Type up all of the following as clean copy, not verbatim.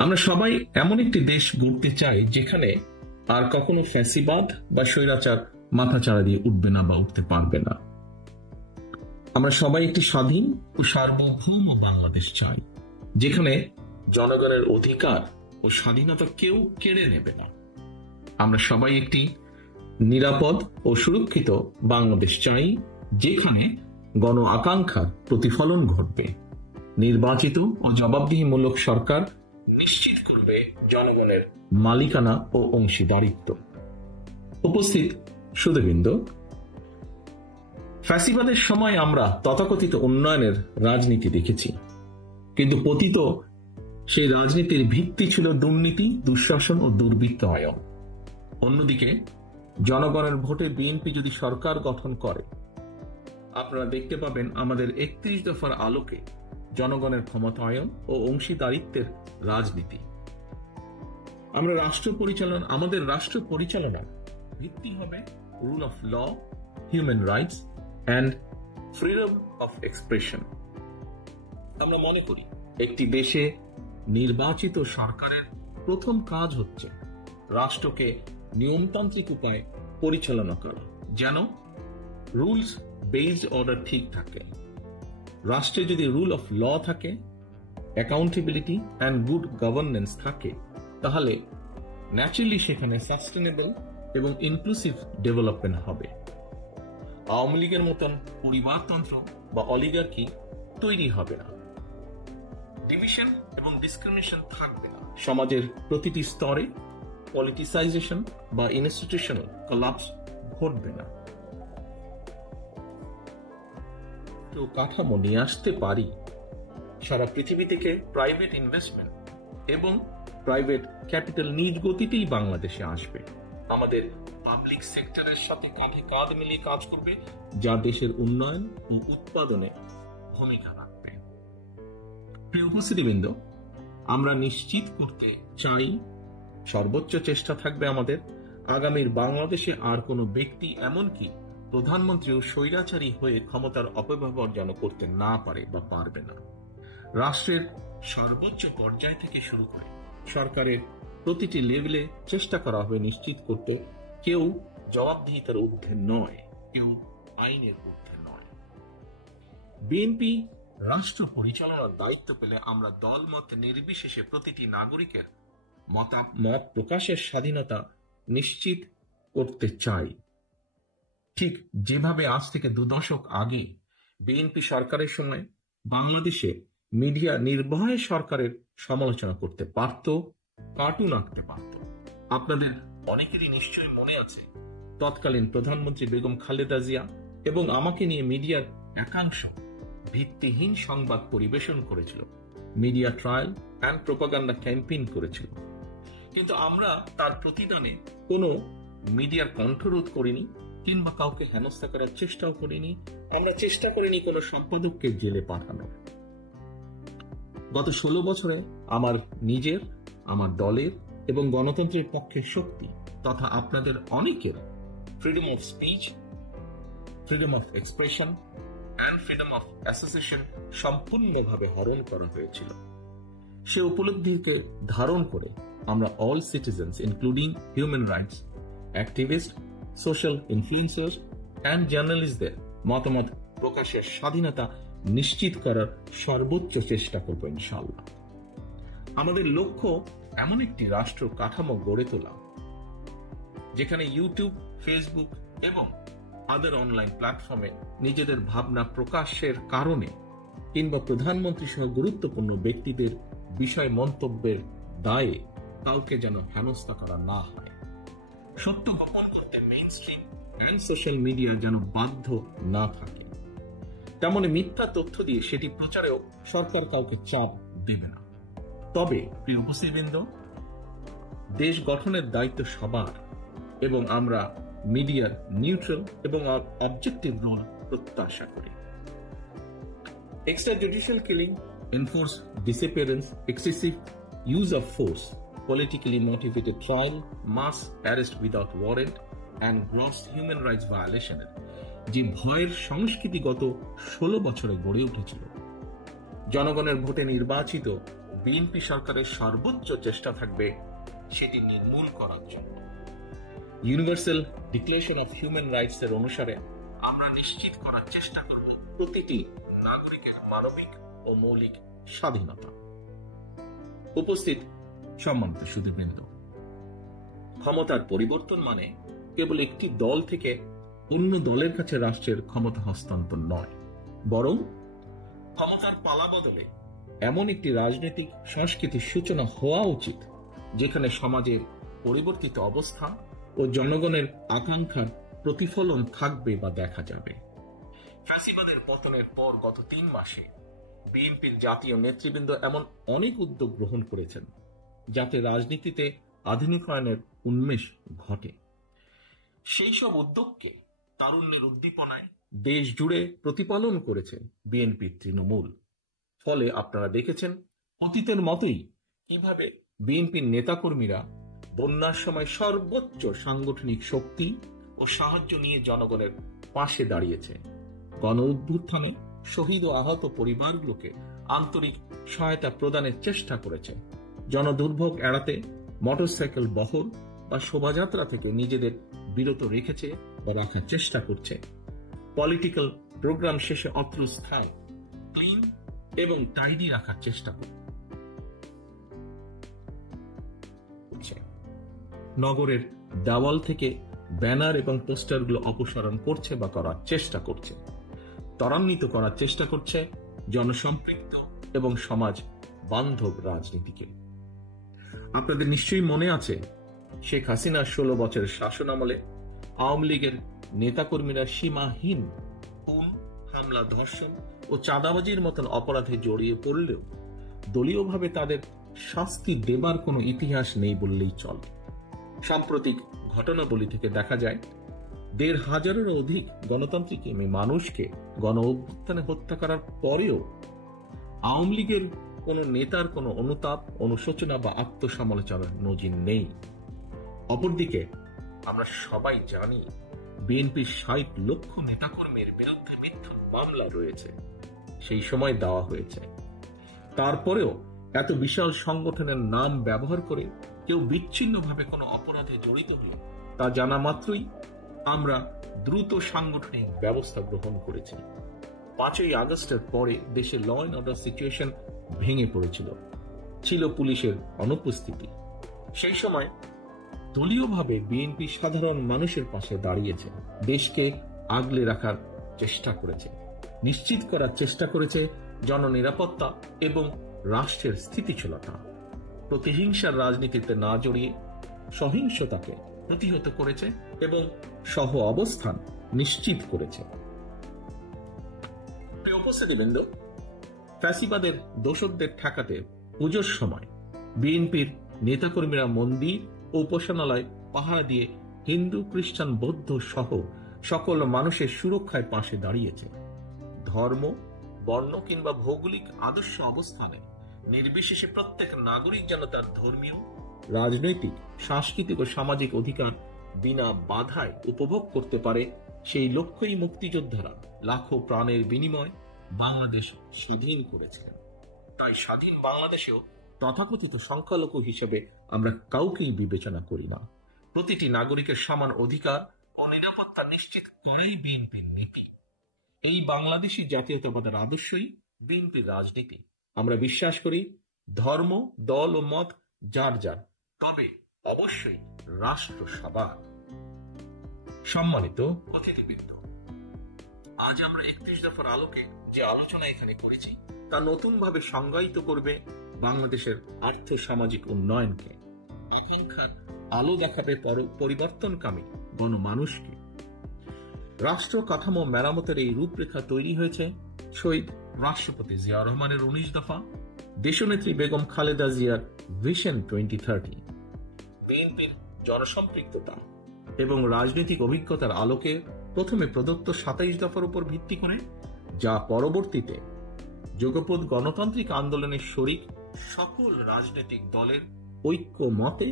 আমরা সবাই এমন একটি দেশ গড়তে চাই যেখানে আর কখনো ফ্যাসিবাদ বা স্বৈরাচার মাথাচাড়া দিয়ে উঠবে না বা উঠতে পারবে না। আমরা সবাই একটি স্বাধীন ও সার্বভৌম বাংলাদেশ চাই, যেখানে জনগণের অধিকার ও স্বাধীনতা কেউ কেড়ে নেবে না। আমরা সবাই একটি নিরাপদ ও সুরক্ষিত বাংলাদেশ চাই, যেখানে গণ আকাঙ্ক্ষার প্রতিফলন ঘটবে। নির্বাচিত ও জবাবদিহিমূলক সরকার নিশ্চিত করবে জনগণের মালিকানা ও অংশীদারিত্ব। উপস্থিত সুধীবৃন্দ, ফ্যাসিবাদের সময় আমরা তথাকথিত উন্নয়নের রাজনীতি দেখেছি, কিন্তু পতিত সেই রাজনীতির ভিত্তি ছিল দুর্নীতি, দুঃশাসন ও দুর্বৃত্তায়ন। অন্যদিকে জনগণের ভোটে বিএনপি যদি সরকার গঠন করে, আপনারা দেখতে পাবেন আমাদের ৩১ দফার আলোকে জনগণের ক্ষমতায়ন ও অংশীদারিত্বের রাজনীতি। আমাদের রাষ্ট্র পরিচালনার ভিত্তি হবে rule of law, human rights and freedom of expression. আমরা মনে করি একটি দেশে নির্বাচিত সরকারের প্রথম কাজ হচ্ছে রাষ্ট্রকে নিয়মতান্ত্রিক উপায়ে পরিচালনা করা, যেন রুলস বেসড অর্ডার ঠিক থাকে। রাষ্ট্রে যদি রুল অফ ল থাকে, অ্যাকাউন্টেবিলিটি অ্যান্ড গুড গভর্নেন্স থাকে, তাহলে ন্যাচারালি সেখানে সাস্টেনেবল এবং ইনক্লুসিভ ডেভেলপমেন্ট হবে। আওয়ামী লীগের মতন পরিবারতন্ত্র বা অলিগার্কি তৈরি হবে না। ডিভিশন এবং ডিসক্রিমিনেশন থাকবে না। সমাজের প্রতিটি স্তরে পলিটিসাইজেশন বা ইনস্টিটিউশনাল কোলাপস ঘটবে না। কাঠামো নিয়ে আসতে পারি, সারা পৃথিবী থেকে প্রাইভেট ইনভেস্টমেন্ট এবং প্রাইভেট ক্যাপিটাল নিজ গতিতেই বাংলাদেশে আসবে। আমাদের পাবলিক সেক্টরের সাথে কাঁধে কাঁধ মিলিয়ে কাজ করবে, যা দেশের উন্নয়ন ও উৎপাদনে ভূমিকা রাখবে। প্রিয় উপস্থিতিবৃন্দ, আমরা নিশ্চিত করতে চাই, সর্বোচ্চ চেষ্টা থাকবে আমাদের, আগামীর বাংলাদেশে আর কোনো ব্যক্তি, এমনকি প্রধানমন্ত্রীও স্বৈরাচারী হয়ে ক্ষমতার অপব্যবহার যেন করতে না পারে বা পারবে না। রাষ্ট্রের সর্বোচ্চ পর্যায় থেকে শুরু করে সরকারের প্রতিটি লেভেলে চেষ্টা করা হবে নিশ্চিত করতে কেউ জবাবদিহিতার ঊর্ধ্বে নয়, কেউ আইনের ঊর্ধ্বে নয়। বিএনপি রাষ্ট্র পরিচালনার দায়িত্ব পেলে আমরা দলমত নির্বিশেষে প্রতিটি নাগরিকের মত প্রকাশের স্বাধীনতা নিশ্চিত করতে চাই। ঠিক যেভাবে আজ থেকে ২ দশক আগে বিএনপি সরকারের সময় বাংলাদেশে মিডিয়া নির্ভয়ে সরকারের সমালোচনা করতে পারত, কার্টুন আঁকতে পারত। আপনাদের অনেকেরই নিশ্চয়ই মনে আছে, তৎকালীন প্রধানমন্ত্রী বেগম খালেদা জিয়া এবং আমাকে নিয়ে মিডিয়ার একাংশ ভিত্তিহীন সংবাদ পরিবেশন করেছিল, media trial and propaganda campaign করেছিল। কিন্তু আমরা তার প্রতিদানে কোনো মিডিয়ার কণ্ঠরোধ করিনি কিংবা কাউকে হেনস্থা করার চেষ্টাও করিনি। আমরা চেষ্টা করিনি কোনো সম্পাদককে জেলে পাঠানো। গত ১৬ বছরে আমার নিজের, আমার দলের এবং গণতন্ত্রের পক্ষে শক্তি তথা আপনাদের অনেকের freedom of speech, freedom of expression and freedom of association সম্পূর্ণভাবে হরণ করা হয়েছিল। সে উপলব্ধিকে ধারণ করে আমরা all citizens including human rights activist, social influencers and জার্নালিস্টদের মতামত প্রকাশের স্বাধীনতা নিশ্চিত করার সর্বোচ্চ চেষ্টা করব ইনশাআল্লাহ। আমাদের লক্ষ্য এমন একটি রাষ্ট্র কাঠামো গড়ে তোলা যেখানে ইউটিউব, ফেসবুক এবং আদার অনলাইন প্ল্যাটফর্মে নিজেদের ভাবনা প্রকাশের কারণে কিংবা প্রধানমন্ত্রী সহ গুরুত্বপূর্ণ ব্যক্তিদের বিষয় মন্তব্যের দায়ে কাউকে যেন হেনস্থা করা না হয়। সত্য গোপন করতে main stream and social media যেন বাধ্য না থাকে, তেমনি মিথ্যা তথ্য দিয়ে সেটি প্রচারেও সরকার কাউকে চাপ দেবে না। তবে প্রিয় উপস্থিতিবৃন্দ, দেশ গঠনের দায়িত্ব সবার এবং আমরা মিডিয়ার নিউট্রাল এবং অবজেক্টিভ রোল প্রত্যাশা করি। Extrajudicial killing, enforced disappearance, excessive use of force, politically motivated trial, mass arrest without warrant, and gross human rights violation যে ভয়ের সংস্কৃতি গত 16 বছরে গড়ে উঠেছিল, জনগণের ভোটে নির্বাচিত ও বিএনপি সরকারের সর্বোচ্চ চেষ্টা থাকবে সেটি নির্মূল করার জন্য। Universal declaration of human rights এর অনুসারে আমরা নিশ্চিত করার চেষ্টা করব প্রতিটি নাগরিকের মানবিক ও মৌলিক স্বাধীনতা। উপস্থিত সম্মানিত সুধীবৃন্দ, ক্ষমতার পরিবর্তন মানে কেবল একটি দল থেকে অন্য দলের কাছে রাষ্ট্রের ক্ষমতা হস্তান্তর নয়, বরং ক্ষমতার পালা বদলে এমন একটি রাজনৈতিক সংস্কৃতির সূচনা হওয়া উচিত যেখানে সমাজের পরিবর্তিত অবস্থা ও জনগণের আকাঙ্ক্ষার প্রতিফলন থাকবে বা দেখা যাবে। ফ্যাসিবাদের পতনের পর গত 3 মাসে বিএনপির জাতীয় নেতৃবৃন্দ এমন অনেক উদ্যোগ গ্রহণ করেছেন যাতে রাজনীতিতে আধুনিকায়নের উন্মেষ ঘটে। সেই সব উদ্যোগকে তারুণ্যের উদ্দীপনায় দেশ জুড়ে প্রতিপালন করেছে বিএনপি তৃণমূল। ফলে আপনারা দেখেছেন অতীতের মতোই কিভাবে বিএনপির নেতাকর্মীরা বন্যার সময় সর্বোচ্চ সাংগঠনিক শক্তি ও সাহায্য নিয়ে জনগণের পাশে দাঁড়িয়েছে। গণ অভ্যুত্থানে শহীদ ও আহত পরিবারগুলোকে আন্তরিক সহায়তা প্রদানের চেষ্টা করেছে। জনদুর্ভোগ এড়াতে মোটরসাইকেল বহর বা শোভাযাত্রা থেকে নিজেদের বিরত রেখেছে বা রাখার চেষ্টা করছে। পলিটিক্যাল প্রোগ্রাম শেষে অত্র স্থান ক্লিন এবং টাইডি রাখার চেষ্টা করছে। নগরের দেওয়াল থেকে ব্যানার এবং পোস্টারগুলো অপসারণ করছে বা করার চেষ্টা করছে। ত্বরান্বিত করার চেষ্টা করছে জনসম্পৃক্ত এবং সমাজ বান্ধব রাজনীতিকে। আপনাদের নিশ্চয়ই মনে আছে শেখ হাসিনার 16 বছরের শাসন আমলে আওয়ামী লীগের নেতাকর্মীরা সীমাহীন খুন, হামলা, ধর্ষণ ও চাঁদাবাজির মতন অপরাধে জড়িয়ে পড়লেও দলীয়ভাবে তাদের শাস্তি দেবার কোনো ইতিহাস নেই বললেই চলে। সাম্প্রতিক ঘটনাবলী থেকে দেখা যায় 1,500-এরও অধিক গণতান্ত্রিক মানুষকে গণ অভ্যুত্থানে হত্যা করার পরেও আওয়ামী লীগের কোন নেতার কোনো অনুতাপ, অনুশোচনা বা আত্মসমালোচনার নজির নেই। অপরদিকে আমরা সবাই জানি বিএনপির 60 লক্ষ নেতাকর্মীর বিরুদ্ধে মিথ্যা মামলা রয়েছে, সেই সময় দেওয়া হয়েছে। তারপরেও এত বিশাল সংগঠনের নাম ব্যবহার করে কেউ বিচ্ছিন্নভাবে কোনো অপরাধে জড়িত হলে তা জানা মাত্রই আমরা দ্রুত সাংগঠনিক ব্যবস্থা গ্রহণ করেছি। 5ই আগস্টের পরে দেশে ল অ্যান্ড অর্ডার সিচুয়েশন ভেঙে পড়েছিল, ছিল পুলিশের অনুপস্থিতি। সেই সময় দলীয়ভাবে বিএনপি সাধারণ মানুষের পাশে দাঁড়িয়েছে, দেশকে আগলে রাখার চেষ্টা করেছে, নিশ্চিত করার চেষ্টা করেছে জননিরাপত্তা এবং রাষ্ট্রের স্থিতিশীলতা। প্রতিহিংসার রাজনীতিতে না জড়িয়ে সহিংসতাকে প্রতিহত করেছে এবং সহ অবস্থান নিশ্চিত করেছে। প্রিয় উপস্থিতিবৃন্দ, ফ্যাসিবাদের দোসরদের ঠেকাতে পুজোর সময় বিএনপির নেতাকর্মীরা মন্দির ও উপাসনালয় পাহারা দিয়ে হিন্দু, খ্রিস্টান, বৌদ্ধ সহ সকল মানুষের সুরক্ষায় পাশে দাঁড়িয়েছে। ধর্ম, বর্ণ কিংবা ভৌগোলিক আদর্শ অবস্থানে নির্বিশেষে প্রত্যেক নাগরিক যেন তার ধর্মীয়, রাজনৈতিক, সাংস্কৃতিক ও সামাজিক অধিকার বিনা বাধায় উপভোগ করতে পারে, সেই লক্ষ্যই মুক্তিযোদ্ধারা লাখো প্রাণের বিনিময় বাংলাদেশ স্বাধীন করেছিলেন। তাই স্বাধীন বাংলাদেশেও তথাকথিত সংখ্যালঘু হিসেবে আমরা কাউকেই বিবেচনা করি না। প্রতিটি নাগরিকের সমান অধিকার ও নিরাপত্তা নিশ্চিত করাই বিএনপির নীতি। এই বাংলাদেশী জাতীয়তাবাদের আদর্শই বিএনপির রাজনীতি। আমরা বিশ্বাস করি ধর্ম, দল ও মত যার যার, তবে অবশ্যই রাষ্ট্র সবার। সম্মানিত অতিথিবৃন্দ, আজ আমরা 31 দফার আলোকে যে আলোচনা এখানে করেছি তা নতুনভাবে সংজ্ঞায়িত করবে বাংলাদেশের আর্থ সামাজিক উন্নয়নকে, আকাঙ্ক্ষার আলো দেখাবে পরিবর্তনকামী গণমানুষকে। রাষ্ট্র কাঠামো মেরামতের এই রূপরেখা তৈরি হয়েছে শহীদ রাষ্ট্রপতি জিয়া রহমানের 19 দফা, দেশনেত্রী বেগম খালেদা জিয়ার ভিশন 2030, বিএনপির জনসম্পৃক্ততা এবং রাজনৈতিক অভিজ্ঞতার আলোকে প্রথমে প্রদত্ত 27 দফার উপর ভিত্তি করে, যা পরবর্তীতে যুগপৎ গণতান্ত্রিক আন্দোলনের শরিক সকল রাজনৈতিক দলের ঐক্য মতে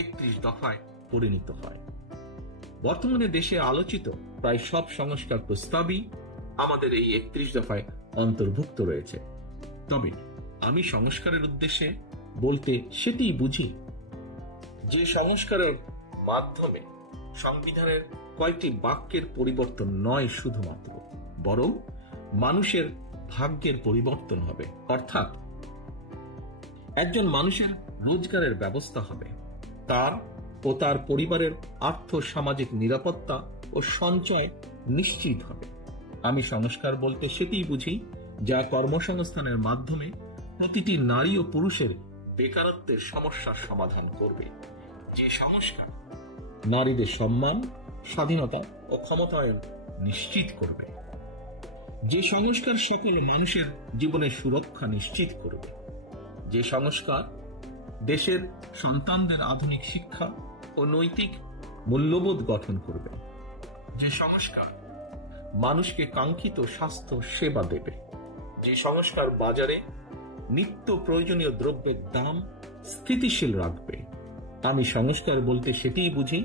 31 দফায় পরিণত হয়। বর্তমানে দেশে আলোচিত প্রায় সব সংস্কার প্রস্তাবই আমাদের এই 31 দফায় অন্তর্ভুক্ত রয়েছে। তবে আমি সংস্কারের উদ্দেশ্যে বলতে সেটিই বুঝি যে সংস্কারের মাধ্যমে সংবিধানের কয়েকটি বাক্যের পরিবর্তন নয় শুধুমাত্র, বরং মানুষের ভাগ্যের পরিবর্তন হবে। অর্থাৎ একজন মানুষের রোজগারের ব্যবস্থা হবে, তার ও তার পরিবারের আর্থ সামাজিক নিরাপত্তা ও সঞ্চয় নিশ্চিত হবে। আমি সংস্কার বলতে সেটিই বুঝি যা কর্মসংস্থানের মাধ্যমে প্রতিটি নারী ও পুরুষের বেকারত্বের সমস্যার সমাধান করবে। যে সংস্কার নারীদের সম্মান, স্বাধীনতা ও ক্ষমতায়ন নিশ্চিত করবে। যে সংস্কার সকল মানুষের জীবনের সুরক্ষা নিশ্চিত করবে। যে সংস্কার দেশের সন্তানদের আধুনিক শিক্ষা ও নৈতিক মূল্যবোধ গঠন করবে। যে সংস্কার মানুষকে কাঙ্ক্ষিত স্বাস্থ্য সেবা দেবে। যে সংস্কার বাজারে নিত্য প্রয়োজনীয় দ্রব্যের দাম স্থিতিশীল রাখবে। আমি সংস্কার বলতে সেটিই বুঝি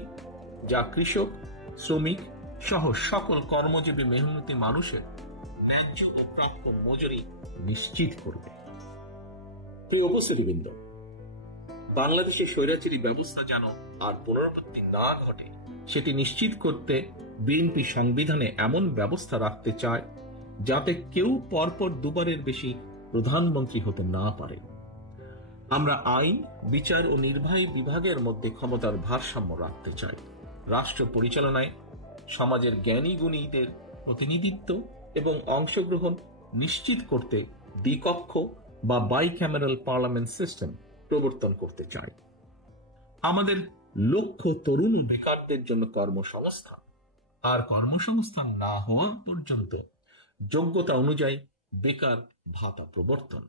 যা কৃষক, শ্রমিক সহ সকল কর্মজীবী মেহনতি মানুষের ন্যায্য ও প্রাপ্য মজুরি নিশ্চিত করবে। প্রিয় উপস্থিতিবৃন্দ, বাংলাদেশের স্বৈরাচারী ব্যবস্থা যেন আর পুনরাবৃত্তি না ঘটে সেটি নিশ্চিত করতে বিএনপি সংবিধানে এমন ব্যবস্থা রাখতে চায় যাতে কেউ পরপর দুবারের বেশি প্রধানমন্ত্রী হতে না পারে। আমরা আইন, বিচার ও নির্বাহী বিভাগের মধ্যে ক্ষমতার ভারসাম্য রাখতে চাই। রাষ্ট্র পরিচালনায় সমাজের জ্ঞানী গুণীদের প্রতিনিধিত্ব এবং অংশগ্রহণ নিশ্চিত করতে দ্বিকক্ষ বা বাইক্যামেরাল পার্লামেন্ট সিস্টেম প্রবর্তন করতে চাই। আমাদের লক্ষ্য তরুণ ও বেকারদের জন্য কর্মসংস্থান, আর কর্মসংস্থান না হওয়া পর্যন্ত যোগ্যতা অনুযায়ী বেকার ভাতা প্রবর্তন।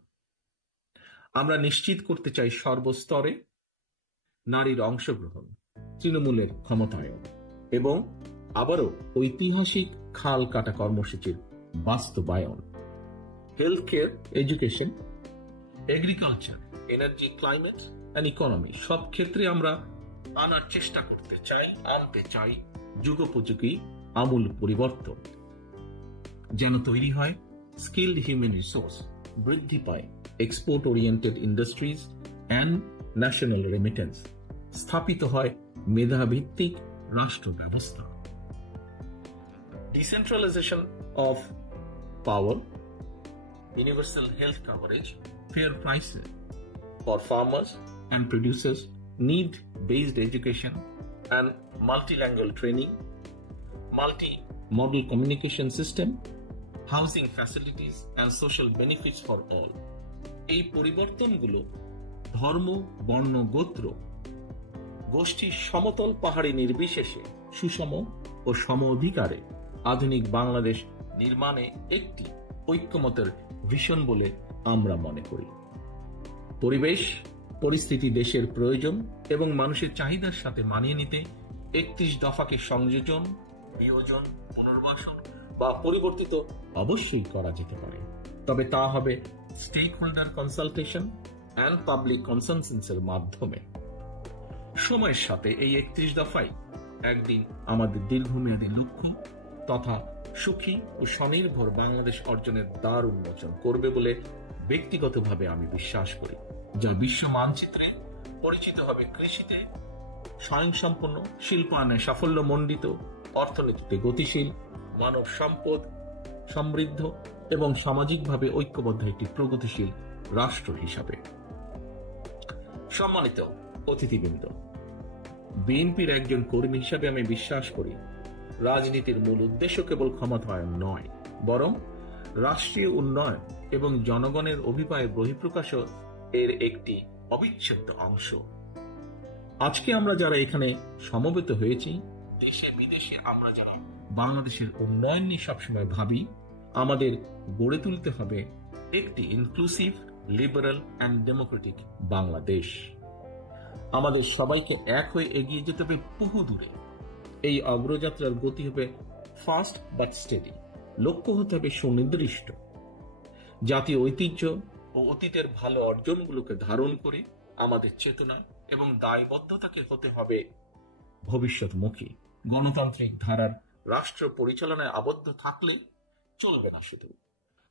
আমরা নিশ্চিত করতে চাই সর্বস্তরে নারীর অংশগ্রহণ, তৃণমূলের ক্ষমতায়ন এবং আবারও ঐতিহাসিক খাল কাটা কর্মসূচির বাস্তবায়ন। Health care, education, agriculture, energy, climate and economy সব ক্ষেত্রে আমরা আনার চেষ্টা আনতে চাই যুগোপযোগী আমূল পরিবর্তন, যেন তৈরি হয় স্কিলড হিউম্যান রিসোর্স, বৃদ্ধি পায় export oriented industries and national remittance, স্থাপিত হয় মেধাভিত্তিক রাষ্ট্র ব্যবস্থা। Decentralisation of power, universal health coverage, fair prices for farmers and producers, need-based education and multilingual training, multi-modal communication system, housing facilities and social benefits for all. এই পরিবর্তনগুলো ধর্ম, বর্ণ, গোত্র, গোষ্ঠীর সমতল পাহাড়ি নির্বিশেষে সুষম ও সম অধিকারে আধুনিক বাংলাদেশ নির্মাণে একটি ঐক্যমতের ভিশন বলে আমরা মনে করি। পরিবেশ পরিস্থিতি, দেশের প্রয়োজন এবং মানুষের চাহিদার সাথে মানিয়ে নিতে 31 দফাকে সংযোজন, বিয়োজন, পুনর্বাসন বা পরিবর্তিত অবশ্যই করা যেতে পারে, তবে তা হবে stakeholder consultation and public কনসেনসাসের মাধ্যমে। সময়ের সাথে এই 31 দফাই একদিন আমাদের দীর্ঘমেয়াদী লক্ষ্য তথা সুখী ও স্বনির্ভর বাংলাদেশ অর্জনের দ্বার উন্মোচন করবে বলে ব্যক্তিগতভাবে আমি বিশ্বাস করি, যা বিশ্ব মানচিত্রে পরিচিত হবে কৃষিতে স্বয়ংসম্পন্ন, শিল্পায়নে সাফল্যমণ্ডিত, অর্থনীতিতে গতিশীল, মানব সম্পদ সমৃদ্ধ এবং সামাজিকভাবে ঐক্যবদ্ধ একটি প্রগতিশীল রাষ্ট্র হিসাবে। সম্মানিত অতিথিবৃন্দ, বিএনপির একজন কর্মী হিসাবে আমি বিশ্বাস করি রাজনীতির মূল উদ্দেশ্য কেবল ক্ষমতায়ন নয়, বরং রাষ্ট্রীয় উন্নয়ন এবং জনগণের অভিপ্রায় বহিঃপ্রকাশও এর একটি অবিচ্ছেদ্য অংশ। আজকে আমরা যারা এখানে সমবেত হয়েছি, দেশে বিদেশে আমরা যারা বাংলাদেশের উন্নয়ন নিয়ে সবসময় ভাবি, আমাদের গড়ে তুলতে হবে একটি inclusive, liberal and Democratic Bangladesh. আমাদের সবাইকে এক হয়ে এগিয়ে যেতে হবে বহু দূরে। এই অগ্রযাত্রার গতি হবে ফাস্ট বাট স্টেডি, লক্ষ্য হতে হবে সুনির্দিষ্ট। জাতীয় ঐতিহ্য ও অতীতের ভালো অর্জনগুলোকে ধারণ করে আমাদের চেতনা এবং দায়বদ্ধতাকে হতে হবে ভবিষ্যৎমুখী। গণতান্ত্রিক ধারার রাষ্ট্র পরিচালনায় আবদ্ধ থাকলে চলবে না। শুধু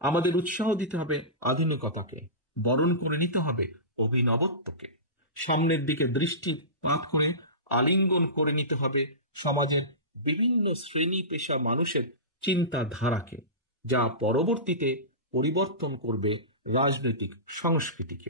আমাদের উৎসাহ দিতে হবে আধুনিকতাকে, বরণ করে নিতে হবে অভিনবত্বকে। সামনের দিকে দৃষ্টিপাত করে আলিঙ্গন করে নিতে হবে সমাজের বিভিন্ন শ্রেণী পেশা মানুষের চিন্তাধারাকে, যা পরবর্তীতে পরিবর্তন করবে রাজনৈতিক সংস্কৃতিকে।